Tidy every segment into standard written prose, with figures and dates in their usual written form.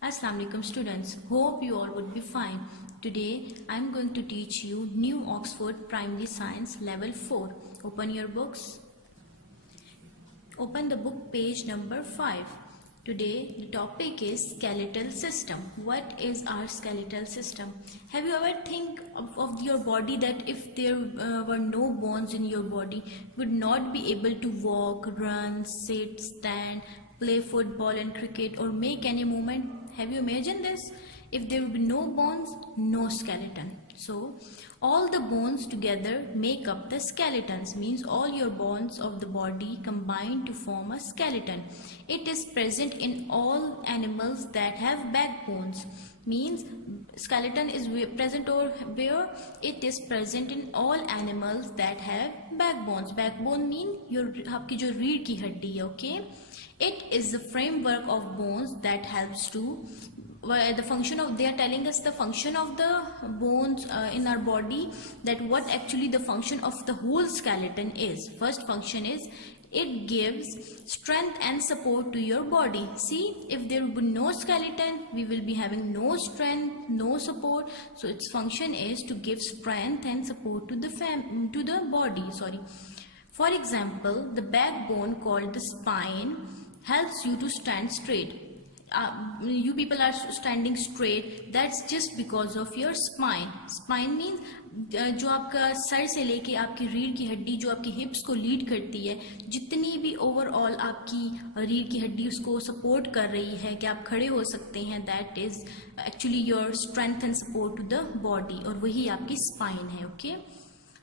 Assalamu alaikum students, hope you all would be fine. Today I am going to teach you New Oxford Primary Science Level 4. Open your books. Open the book page number 5. Today the topic is skeletal system. What is our skeletal system? Have you ever think of your body that if there were no bones in your body, you would not be able to walk, run, sit, stand, play football and cricket or make any movement? Have you imagined this? If there would be no bones, no skeleton. So all the bones together make up the skeletons, means all your bones of the body combine to form a skeleton. It is present in all animals that have backbones, means skeleton is present over where? It is present in all animals that have backbones. Backbone mean your आपकी जो रीढ़ की हड्डी है, okay? It is the framework of bones that helps to the function of, they are telling us the function of the bones in our body, that what actually the function of the whole skeleton is. First function is it gives strength and support to your body. See, if there will be no skeleton, we will be having no strength, no support. So its function is to give strength and support to the body. For example, the backbone called the spine helps you to stand straight. You people are standing straight, that's just because of your spine. Spine means जो आपका sir से लेके आपकी रीढ़ की हड्डी जो आपकी हिप्स को लीड करती है, जितनी भी ओवरऑल आपकी रीढ़ की हड्डी उसको सपोर्ट कर रही है कि आप खड़े हो सकते हैं, that is actually your strength and support to the body, और वही आपकी स्पाइन है. Okay,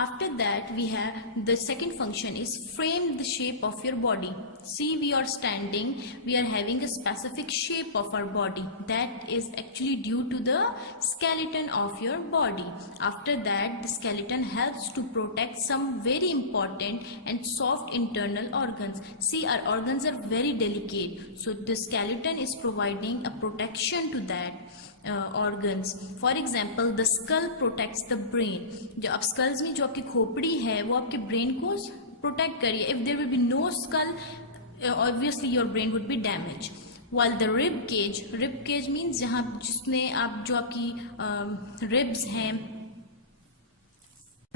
after that we have the second function is frame the shape of your body. See, we are standing, we are having a specific shape of our body, that is actually due to the skeleton of your body. After that, the skeleton helps to protect some very important and soft internal organs. See, our organs are very delicate, so the skeleton is providing a protection to that organs. For example, the skull protects the brain. जो आप skulls में जो आपकी खोपड़ी है वो आपके brain को protect करिए. If there will be no skull, obviously your brain would be damaged. While the rib cage means जहाँ जिसमें आप जो आपकी ribs हैं,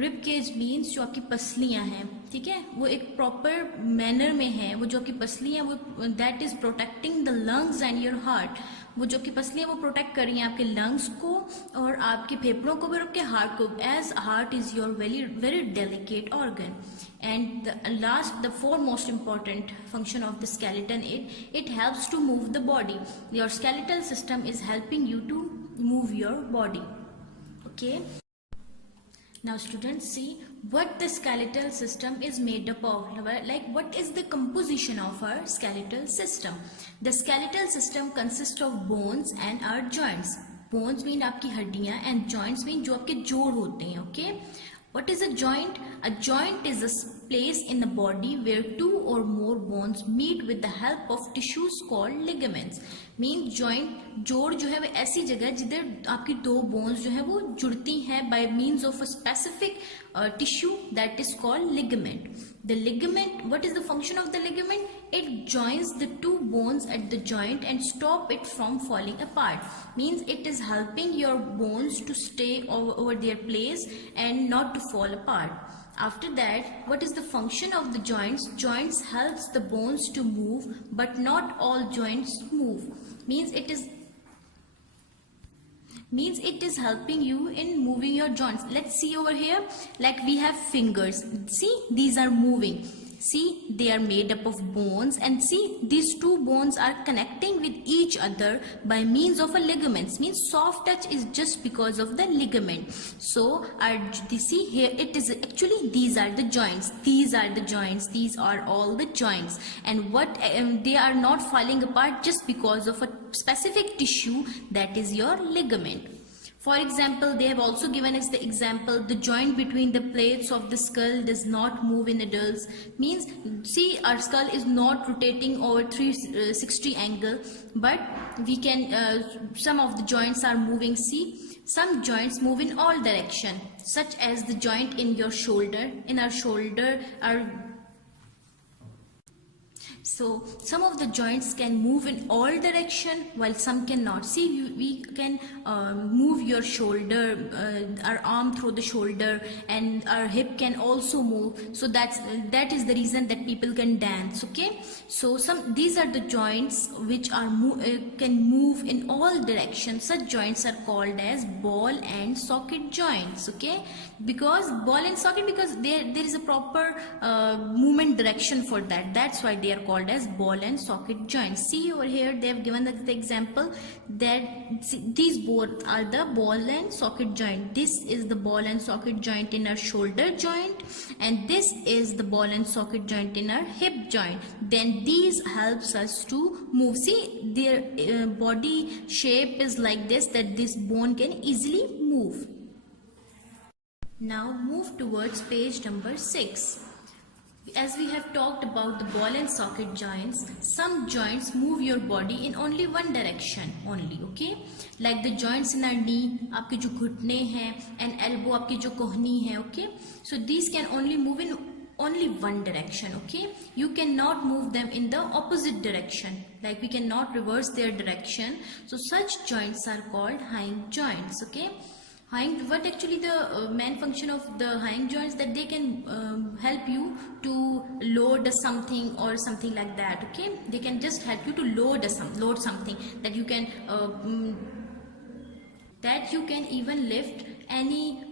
रिब केज मीन्स जो आपकी पसलियां हैं, ठीक है, वो एक प्रॉपर मैनर में है. वो जो आपकी पसलियां वो that is protecting the lungs and your heart. वो जो आपकी पसलियां वो प्रोटेक्ट कर रही हैं आपके लंग्स को और आपके फेफड़ों को भी और आपके हार्ट को, as heart is your very very delicate organ. And the foremost important function of the skeleton, it helps to move the body. Your skeletal system is helping you to move your body. Okay. Now students, see what the skeletal system is made up of. Like, what is the composition of our skeletal system? The skeletal system consists of bones and our joints. Bones mean आपकी हड्डियां and joints mean जो आपके जोड़ होते हैं. Okay. What is a joint? A joint is a place in the body where two or more bones meet with the help of tissues called ligaments. Means joint, जोड़ जो है वो ऐसी जगह जिधर आपकी दो bones जो है वो जुड़ती हैं by means of a specific tissue that is called ligament. The ligament, what is the function of the ligament? It joins the two bones at the joint and stop it from falling apart. Means it is helping your bones to stay over their place and not to fall apart. After that, what is the function of the joints? Joints helps the bones to move, but not all joints move. Means it is helping you in moving your joints. Let's see over here, like we have fingers. See, these are moving. See, they are made up of bones, and see, these two bones are connecting with each other by means of a ligament. Means soft touch is just because of the ligament. So see here, it is actually, these are the joints, these are the joints, these are all the joints, and what they are not falling apart just because of a specific tissue, that is your ligament. For example, they have also given us the example, the joint between the plates of the skull does not move in adults. Means, see, our skull is not rotating over 360 angle, but we can, some of the joints are moving. See, some joints move in all direction, such as the joint in your shoulder. In our shoulder, So some of the joints can move in all direction while some cannot. See, we can move your shoulder, our arm through the shoulder, and our hip can also move. So that is the reason that people can dance. Okay, so these are the joints which are can move in all directions. Such joints are called as ball and socket joints. Okay, because ball and socket, because there is a proper movement direction for that. That's why they are called as ball and socket joints. See over here, they have given the example that these both are the ball and socket joint. This is the ball and socket joint in our shoulder joint, and this is the ball and socket joint in our hip joint. Then these helps us to move. See, their body shape is like this, that this bone can easily move. Now move towards page number 6. As we have talked about the ball and socket joints, some joints move your body in only one direction only, okay? Like the joints in our knee, आपके जो घुटने हैं, and elbow, आपकी जो कोहनी है, okay? So these can only move in only one direction, okay? You cannot move them in the opposite direction, like we cannot reverse their direction. So such joints are called hinge joints, okay? What actually the main function of the hinge joints, that they can help you to load something or something like that, okay? They can just help you to load something, that you can even lift any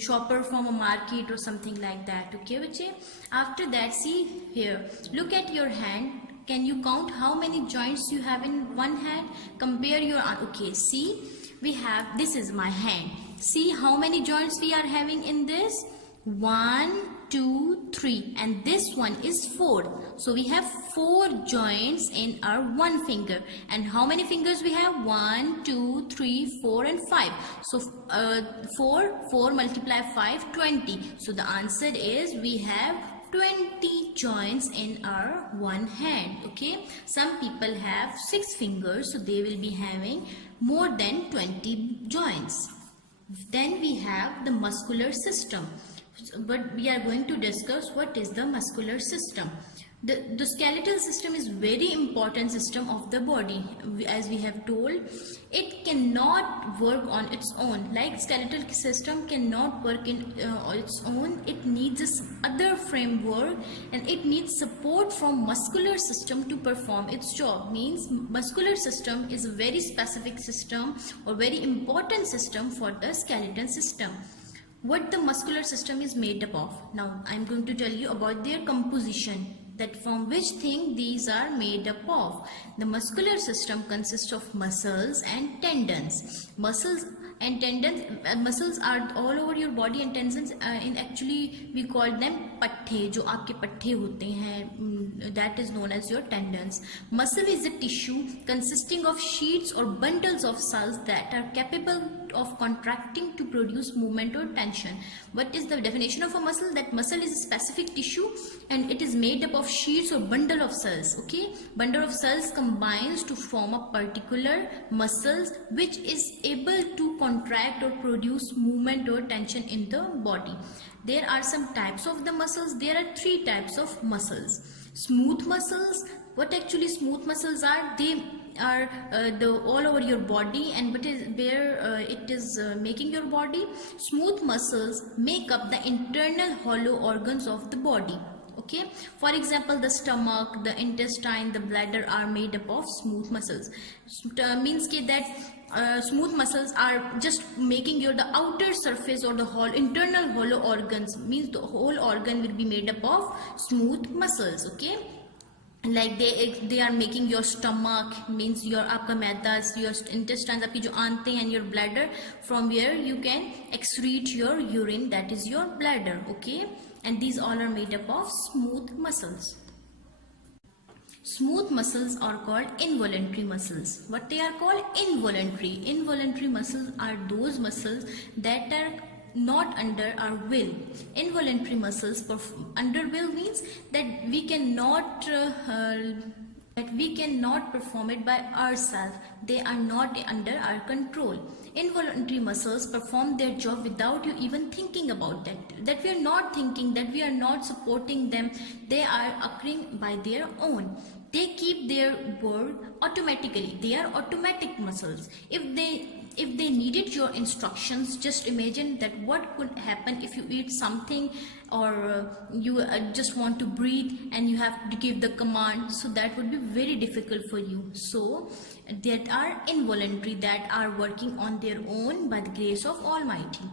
shopper from a market or something like that, okay bache? After that, see here, look at your hand. Can you count how many joints you have in one hand? Compare your, okay, see, we have, this is my hand. See how many joints we are having in this? 1, 2, 3, and this one is 4. So we have 4 joints in our one finger. And how many fingers we have? 1, 2, 3, 4, and 5. So 4 multiply 5, 20. So the answer is we have 20 joints in our one hand, okay? Some people have 6 fingers, so they will be having more than 20 joints. Then we have the muscular system. But we are going to discuss what is the muscular system. The skeletal system is very important system of the body. As we have told, it cannot work on its own. Like skeletal system cannot work in its own. It needs this other framework, and it needs support from muscular system to perform its job. Means muscular system is a very specific system or very important system for the skeleton system. What the muscular system is made up of. Now I am going to tell you about their composition, that from which thing these are made up of. The muscular system consists of muscles and tendons. Muscles and tendons, muscles are all over your body, and tendons in actually we call them पट्ठे, जो आपके पट्ठे होते हैं, that is known as your tendons. Muscle is a tissue consisting of sheets or bundles of cells that are capable of contracting to produce movement or tension. What is the definition of a muscle? That muscle is a specific tissue and it is made up of sheets or bundle of cells, okay? Bundle of cells combines to form a particular muscles which is able to contract or produce movement or tension in the body. There are some types of the muscles. There are 3 types of muscles. Smooth muscles. What actually smooth muscles are? They are all over your body, and what is where it is making your body. Smooth muscles make up the internal hollow organs of the body. Okay, for example, the stomach, the intestine, the bladder are made up of smooth muscles. Means that smooth muscles are just making your the outer surface or the whole internal hollow organs. Means the whole organ will be made up of smooth muscles. Okay, like they are making your stomach, means your आपका मैदा, your intestines, आपकी जो आंतें and your bladder, from where you can excrete your urine, that is your bladder. Okay, and these all are made up of smooth muscles. Smooth muscles are called involuntary muscles. What they are called? Involuntary. Involuntary muscles are those muscles that are not under our will. Involuntary muscles under will means that we cannot that we cannot perform it by ourselves. They are not under our control. Involuntary muscles perform their job without you even thinking about that we are not thinking, that we are not supporting them. They are occurring by their own. They keep their work automatically. They are automatic muscles. If they needed your instructions, just imagine that what could happen if you eat something, or you just want to breathe and you have to give the command. So that would be very difficult for you. So that are involuntary, that are working on their own by the grace of Almighty.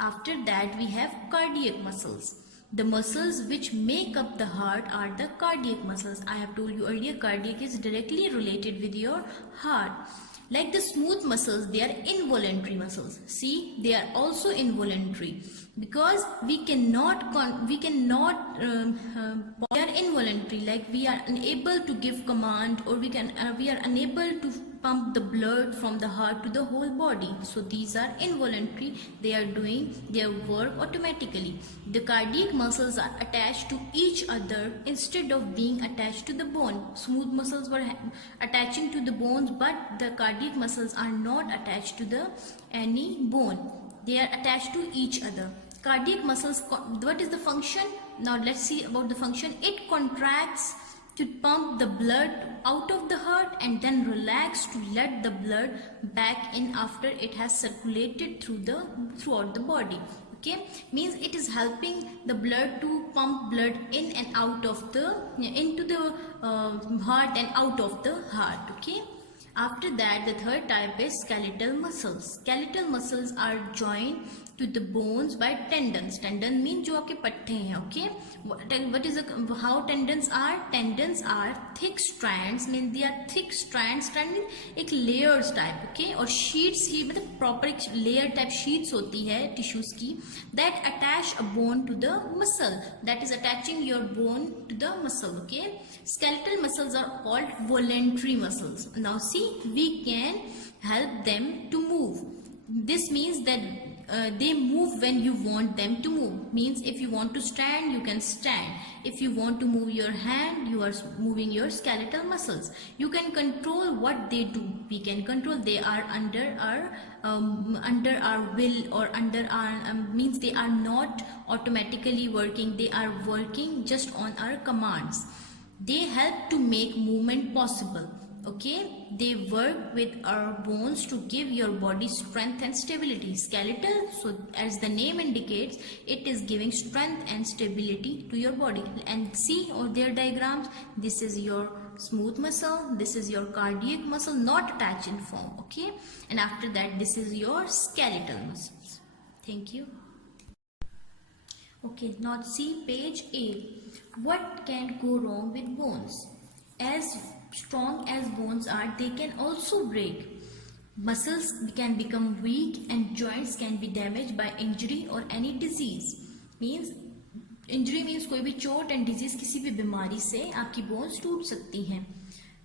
After that, we have cardiac muscles. The muscles which make up the heart are the cardiac muscles. I have told you earlier, cardiac is directly related with your heart. Like the smooth muscles, they are involuntary muscles. See, they are also involuntary because we cannot they are involuntary. Like we are unable to give command, or we are unable to pump the blood from the heart to the whole body. So these are involuntary. They are doing their work automatically. The cardiac muscles are attached to each other instead of being attached to the bone. Smooth muscles were attaching to the bones, but the cardiac muscles are not attached to any bone. They are attached to each other. Cardiac muscles, what is the function? Now let's see about the function. It contracts to pump the blood out of the heart and then relax to let the blood back in after it has circulated throughout the body. Okay, means it is helping the blood to pump blood in and out of into the heart and out of the heart. Okay. After that, the third type is skeletal muscles. Skeletal muscles are joined to the bones by tendons. Tendon means जो आपके पट्टे हैं. Okay. What is how tendons are? Tendons are thick strands. Means they are thick strands. Strand एक layers type. Okay. और sheets ही मतलब proper एक layer type sheets होती है tissues की that attach a bone to the muscle. That is attaching your bone to the muscle. Okay. Skeletal muscles are called voluntary muscles. Now see, we can help them to move. This means that they move when you want them to move. Means if you want to stand, you can stand. If you want to move your hand, you are moving your skeletal muscles. You can control what they do. We can control. They are under our will, or under our means they are not automatically working. They are working just on our commands. They help to make movement possible. Okay, they work with our bones to give your body strength and stability. Skeletal, so as the name indicates, it is giving strength and stability to your body. And see over their diagrams, this is your smooth muscle, this is your cardiac muscle, not attached in form. Okay, and after that, this is your skeletal muscles. Thank you. Okay, now see page 8. What can go wrong with bones? As strong as bones are, they can also break. Muscles can become weak and joints can be damaged by injury or any disease. Means injury means कोई भी चोट and disease, किसी भी बीमारी से आपकी bones टूट सकती हैं.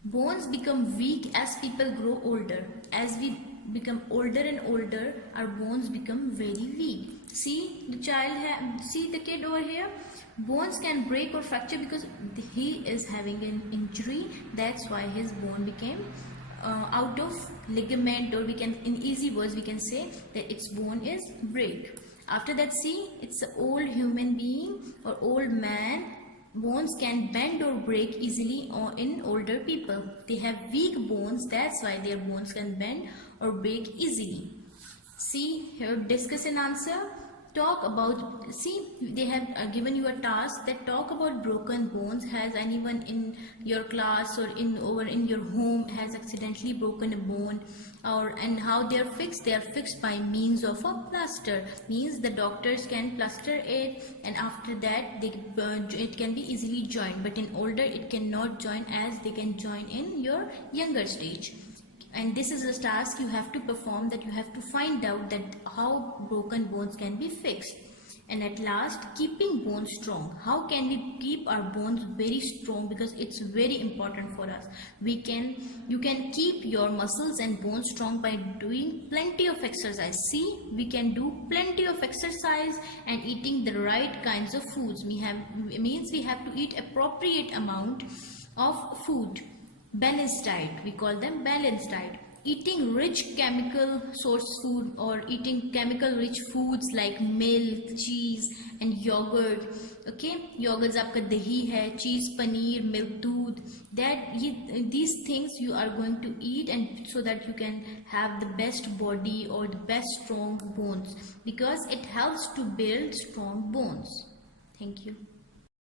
Bones become weak as people grow older. As we become older and older, our bones become very weak. See the child, see the kid over here. Bones can break or fracture because he is having an injury. That's why his bone became out of ligament, or we can, in easy words, we can say that its bone is break. After that, see, it's an old human being or old man. Bones can bend or break easily in older people. They have weak bones. That's why their bones can bend or break easily. See here, discuss and answer. Talk about, see, they have given you a task that talk about broken bones. Has anyone in your class or in your home has accidentally broken a bone, and how they are fixed? They are fixed by means of a plaster. Means the doctors can plaster it, and after that it can be easily joined. But in older it cannot join, as they can join in your younger stage. And this is a task you have to perform, that you have to find out that how broken bones can be fixed. And at last, keeping bones strong. How can we keep our bones very strong? Because it's very important for us. You can keep your muscles and bones strong by doing plenty of exercise. See, we can do plenty of exercise and eating the right kinds of foods. We have to eat appropriate amount of food. balanced diet. We call them balanced diet. Eating rich chemical source food or eating chemical rich foods like milk, cheese and yogurt. Okay, yogurt आपका दही है, cheese, paneer, milk, दूध. These things you are going to eat, and so that you can have the best body or the best strong bones, because it helps to build strong bones. Thank you.